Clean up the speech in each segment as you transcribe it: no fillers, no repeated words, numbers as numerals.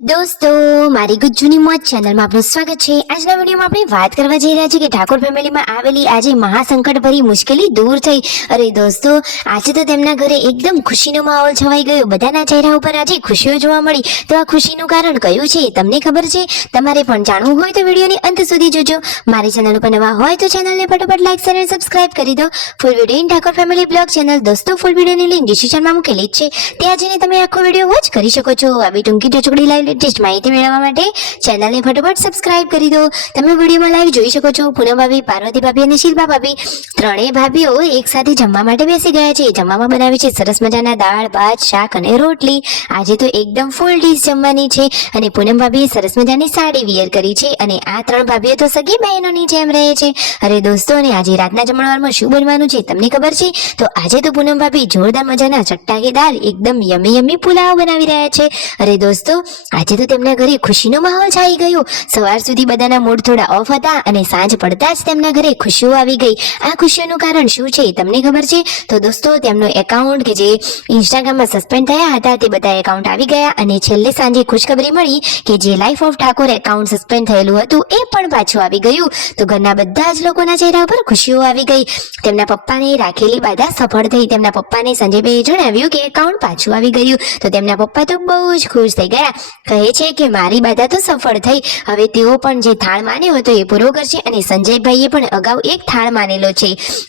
દોસ્તો, મારી ગુજ્જુની મોજ ચેનલમાં આપનું સ્વાગત છે। આજના વિડીયોમાં આપણે વાત કરવા જઈ રહ્યા છીએ કે ઠાકોર ફેમિલીમાં આવેલી આજે મહાસંકટ ભરી મુશ્કેલી દૂર થઈ। અરે દોસ્તો, આજે તો તેમના ઘરે એકદમ ખુશીનો માહોલ છવાઈ ગયો। બધાના ચહેરા ઉપર આજે ખુશીઓ જોવા મળી। તો આ ખુશીનું કારણ કયું છે તમને ખબર છે? તમારે પણ જાણવું હોય તો વિડીયોની અંત સુધી જોજો। મારી ચેનલ ઉપર નવા હોય તો ચેનલને ફટાફટ લાઈક શેર અને સબસ્ક્રાઇબ કરી દો। Full video in Thakor family blog channel દોસ્તો, ફૂલ વિડીયોની લિંક ડિસ્ક્રિપ્શનમાં મૂકેલી જ છે, ત્યાં જઈને તમે આખો વિડીયો વોચ કરી શકો છો। આવી ટૂંકી ટચુકડી લાઈવ લેટેસ્ટ માહિતી મેળવવા માટે ચેનલને ફટાફટ સબસ્ક્રાઇબ કરી દો। તમે વિડીયોમાં લાઈવ જોઈ શકો છો, પૂનમ ભાભી, પાર્વતી ભાભી અને શિલ્પા ભાભી ત્રણેય ભાભીઓ એક સાથે જમવા માટે બેસી ગયા છે। જમવામાં બનાવી છે સરસ મજાના દાળ, ભાત, શાક અને રોટલી। આજે તો એકદમ ફૂલ ડીશ જમવાની છે અને પૂનમ ભાભીએ સરસ મજાની સાડી વિયર કરી છે અને આ ત્રણ ભાભીઓ તો સગી બહેનોની જેમ રહે છે। અરે દોસ્તો, અને આજે રાતના જમણવારમાં શું બનવાનું છે તમને ખબર છે? તો આજે તો પૂનમ ભાભી જોરદાર મજાના ચટાકેદાર એકદમ યમી યમી પુલાવ બનાવી રહ્યા છે। અરે દોસ્તો, આજે તો તેમના ઘરે ખુશીનો માહોલ છાઈ ગયો। સવાર સુધી બધાના મૂડ થોડા ઓફ હતા અને સાંજ પડતા જ તેમના ઘરે ખુશીઓ આવી ગઈ। આ ખુશીઓનું કારણ શું છે તમને ખબર છે? તો દોસ્તો, તેમનો એકાઉન્ટ કે જે ઇન્સ્ટાગ્રામમાં સસ્પેન્ડ થયા હતા તે બધા એકાઉન્ટ આવી ગયા અને છેલ્લે સાંજે ખુશખબરી મળી કે જે life of Thakor account suspend થયેલું હતું એ પણ પાછું આવી ગયું। તો ઘરના બધા જ લોકોના ચહેરા પર ખુશીઓ આવી ગઈ। તેમના પપ્પાને રાખેલી બાધા સફળ થઈ। તેમના પપ્પાને સંજયભાઈએ જણાવ્યું કે એકાઉન્ટ પાછું આવી ગયું। તો તેમના પપ્પા તો બહુ જ ખુશ થઈ ગયા। કહે છે કે મારી બાધા તો સફળ થઈ, હવે તેઓ પણ જે થાળ માન્યો હતો એ પૂરો કરશે। અને સંજયભાઈએ પણ અગાઉ એક થાળ માનેલો છે,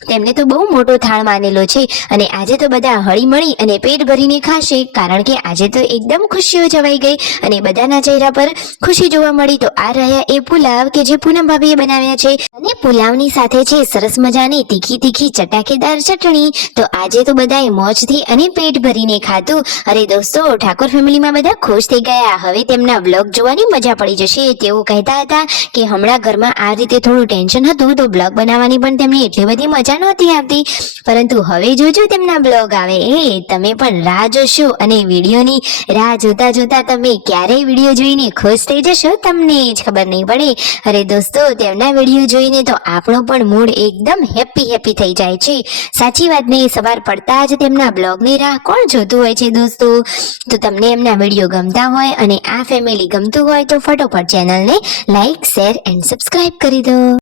તેમને તો બહુ મોટો થાળ માનેલો છે અને આજે તો બધા હળી મળી અને પેટ ભરીને ખાશે, કારણ કે આજે તો એકદમ ખુશીઓ છવાઈ ગઈ અને બધાના ચહેરા પર ખુશી જોવા મળી। તો આ રહ્યા એ પુલાવ કે જે પૂનમ ભાભીએ બનાવ્યા છે અને પુલાવની સાથે છે સરસ મજાની તીખી તીખી ચટાકેદાર ચટણી। તો આજે તો બધાએ મોજથી અને પેટ ભરીને ખાધું। અરે દોસ્તો, ઠાકોર ફેમિલીમાં બધા ખુશ થઈ ગયા। હવે તેમના બ્લોગ જોવાની મજા પડી જશે। તેઓ કહેતા હતા કે હમણાં ઘરમાં આ રીતે થોડું ટેન્શન હતું તો બ્લોગ બનાવવાની પણ તેમને એટલી બધી મજા નહોતી આવતી, પરંતુ હવે જોજો તેમના બ્લોગ આવે એ તમે પણ રાહ જોશો અને વિડીયોની રાહ જોતા જોતા તમે ક્યારેય વિડીયો જોઈને ખુશ થઈ જશો, તમને જ ખબર નહીં પડે। અરે દોસ્તો, તેમના વિડીયો જોઈને તો આપણો પણ મૂડ એકદમ હેપી હેપી થઈ જાય છે। સાચી વાત નહીં, સવાર પડતા જ તેમના બ્લોગની રાહ કોણ જોતું હોય છે દોસ્તો? તો તમને એમના વિડીયો ગમતા હોય અને આ ફેમિલી ગમતું હોય તો ફટોફટ ચેનલને લાઈક શેર એન્ડ સબસ્ક્રાઇબ કરી દો।